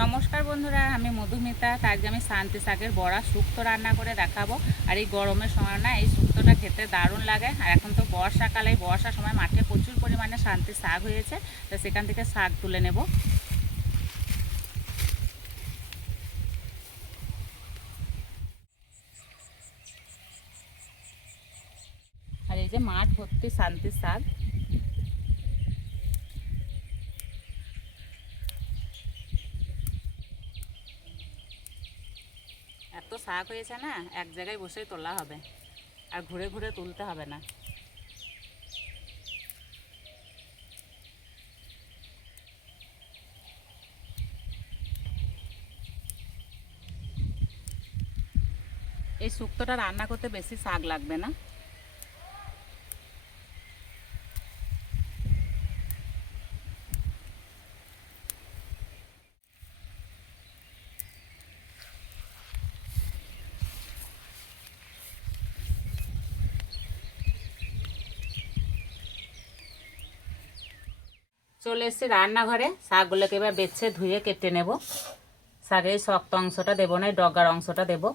নমস্কার বন্ধুরা, আমি মধুমিতা। আজকে আমি শান্তি শাকের বড়া শুক্তো রান্না করে দেখাবো। আর এই গরমের সময় না এই শুক্তোটা খেতে দারুণ লাগে। আর এখন তো বর্ষাকালে, বর্ষার সময় মাঠে প্রচুর পরিমাণে শান্তি শাক হয়েছে, তো সেখান থেকে শাক তুলে নেব। আর এই যে মাঠ ভর্তি শান্তি শাক। এত শাক হয়েছে না, এক জায়গায় বসেই তোলা হবে, আর ঘুরে ঘুরে তুলতে হবে না। এই শুক্তোটা রান্না করতে বেশি শাক লাগবে না। চলে এসেছি রান্নাঘরে। শাকগুলোকে এবার বেছে ধুয়ে কেটে নেব। শাকের শক্ত অংশটা দেবো না, ডগার অংশটা দেবো।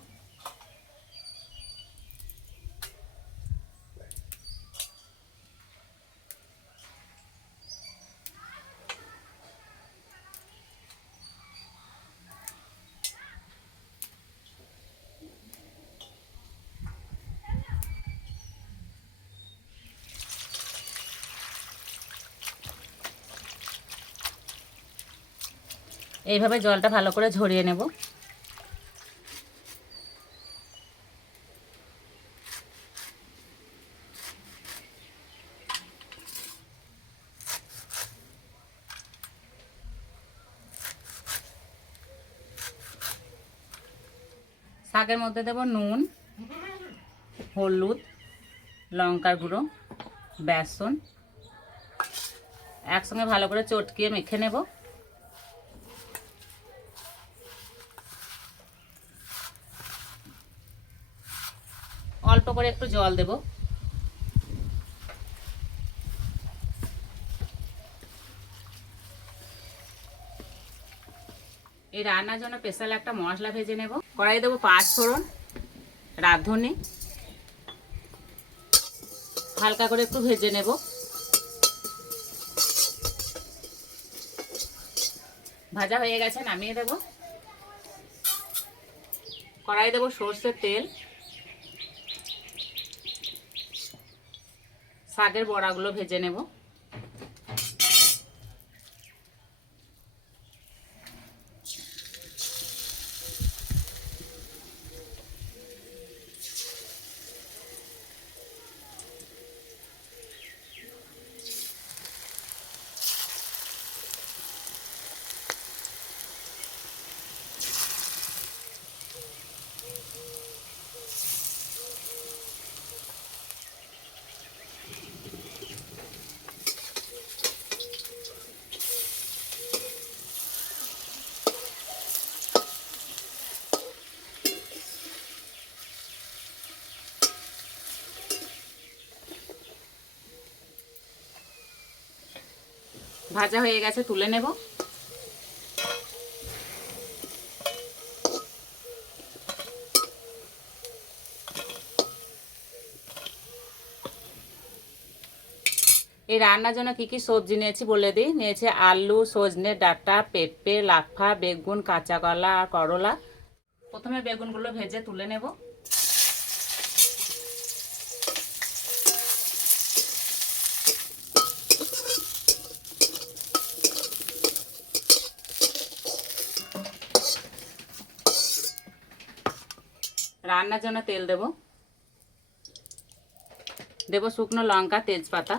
এইভাবে জলটা ভালো করে ঝরিয়ে নেব। শাকের মধ্যে দেব নুন, হলুদ, লঙ্কার গুঁড়ো, বেসন, একসঙ্গে ভালো করে চটকিয়ে মেখে নেব। অল্প করে একটু জল দেব। এই রান্নার জন্য স্পেশাল একটা মশলা ভেজে নেব। কড়াই দেবো 5 ফোড়ন, রাঁধুনি, হালকা করে একটু ভেজে নেব। ভাজা হয়ে গেছে, নামিয়ে দেব। কড়াই দেবো সর্ষের তেল। শাকের বড়াগুলো ভেজে নেব। ভাজা হয়ে গেছে, তুলে নেব। এই রান্নার জন্য কি কি সবজি নিয়েছি বলে দিই। নিয়েছি আলু, সজনে ডাঁটা, পেঁপে, লাফা, বেগুন, কাঁচা কলা আর করলা। প্রথমে বেগুনগুলো ভেজে তুলে নেব। রান্নার জন্য তেল দেব। দেব শুকনো লঙ্কা, তেজপাতা।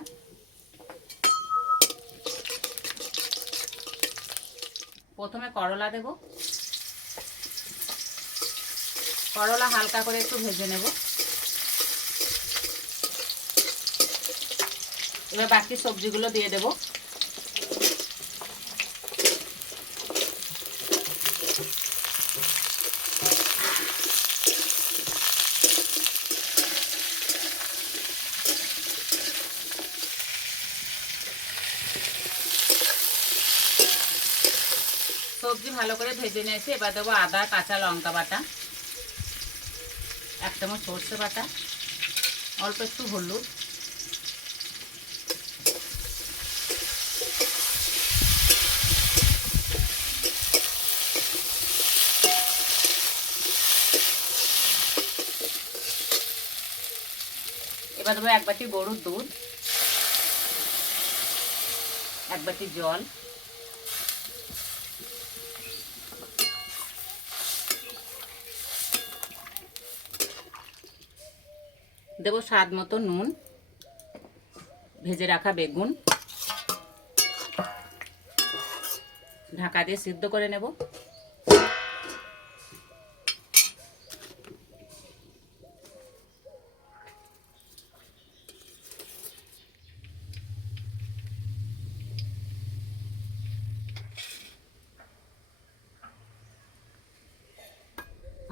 প্রথমে করলা দেব। করলা হালকা করে একটু ভেজে নেব। এবার বাকি সবজিগুলো দিয়ে দেব। সবজি ভালো করে ভেজে নিয়েছি। এবার দেবো আদা কাঁচা লঙ্কা বাটা, 1 চামচ সর্ষে বাটা, অল্প একটু হলুদ, এবার দেবো 1 বাটি গরুর দুধ, 1 বাটি জল, দেবো স্বাদ মতো নুন, ভেজে রাখা বেগুন, ঢাকা দিয়ে সিদ্ধ করে নেব।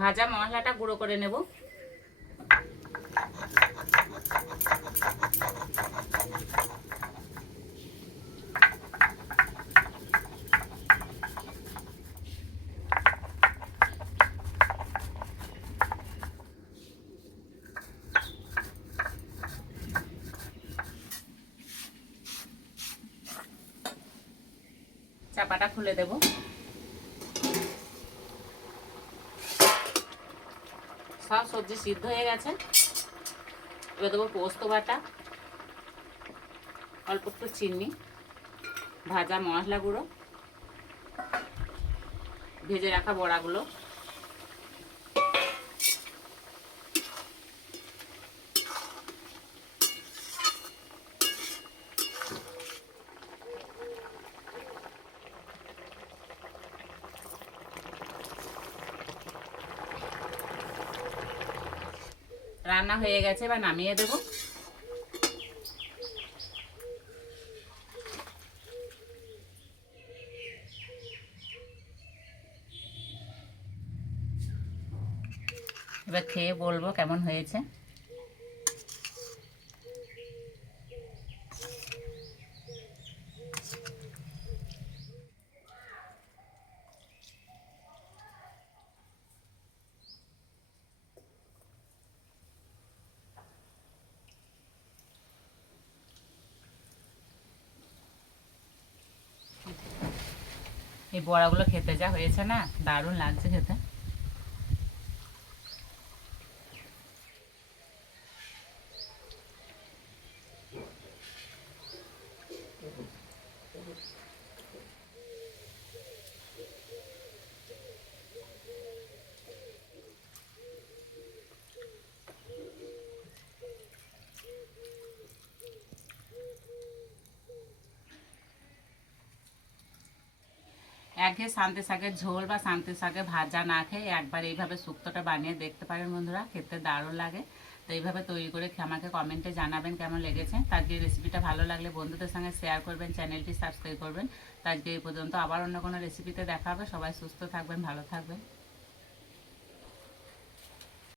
ভাজা মশলাটা গুঁড়ো করে নেব। চাপাটা খুলে দেব। সব সবজি সিদ্ধ হয়ে গেছে। এবার দেবো পোস্ত বাটা, অল্প একটু চিনি, ভাজা মশলা গুঁড়ো, ভেজে রাখা বড়াগুলো, রান্না হয়ে গেছে। এবার নামিয়ে দেব। এবার খেয়ে বলবো কেমন হয়েছে। এই বড়াগুলো খেতে যা হয়েছে না, দারুণ লাগছে খেতে। একঘেয়ে শান্তি শাকের ঝোল বা শান্তি শাকের ভাজা না খেয়ে একবার এইভাবে শুক্তোটা বানিয়ে দেখতে পারেন বন্ধুরা, খেতে দারুণ লাগে। তো এইভাবে তৈরি করে আমাকে কমেন্টে জানাবেন কেমন লেগেছে। তো আজকে রেসিপিটা ভালো লাগলে বন্ধুদের সঙ্গে শেয়ার করবেন, চ্যানেলটি সাবস্ক্রাইব করবেন। তো আজকে এই পর্যন্ত, আবার অন্য কোনো রেসিপিতে দেখা হবে। সবাই সুস্থ থাকবেন, ভালো থাকবেন।